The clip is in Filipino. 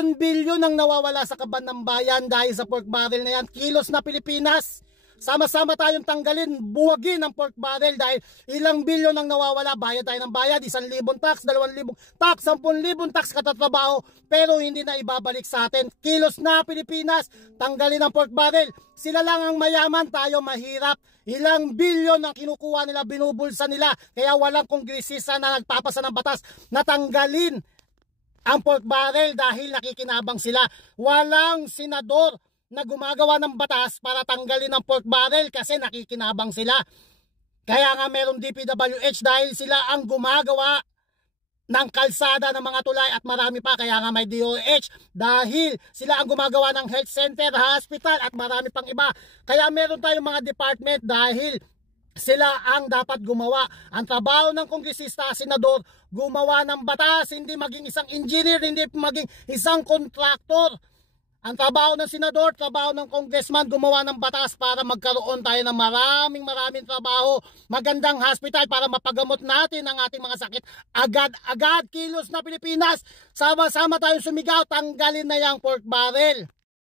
Bilyon-bilyon ang nawawala sa kaban ng bayan dahil sa pork barrel na yan. Kilos na Pilipinas. Sama-sama tayong tanggalin, buwagin ang pork barrel dahil ilang bilyon ang nawawala. Bayad tayo ng bayad, 1,000 tax, 2,000 tax, 10,000 tax katatrabaho, pero hindi na ibabalik sa atin. Kilos na Pilipinas, tanggalin ang pork barrel. Sila lang ang mayaman, tayo mahirap. Ilang bilyon ang kinukuha nila, binubulsa nila, kaya walang kongresista na nagpapasa ng batas na tanggalin ang pork barrel dahil nakikinabang sila. Walang senador na gumagawa ng batas para tanggalin ang pork barrel kasi nakikinabang sila. Kaya nga meron DPWH dahil sila ang gumagawa ng kalsada ng mga tulay at marami pa. Kaya nga may DOH dahil sila ang gumagawa ng health center, hospital at marami pang iba. Kaya meron tayong mga department dahil sila ang dapat gumawa. Ang trabaho ng kongresista, senador, gumawa ng batas, hindi maging isang engineer, hindi maging isang kontraktor. Ang trabaho ng senador, trabaho ng congressman, gumawa ng batas para magkaroon tayo ng maraming trabaho, magandang hospital para mapagamot natin ang ating mga sakit. Agad-agad, kilos na Pilipinas, sama-sama tayong sumigaw, tanggalin na yung pork barrel.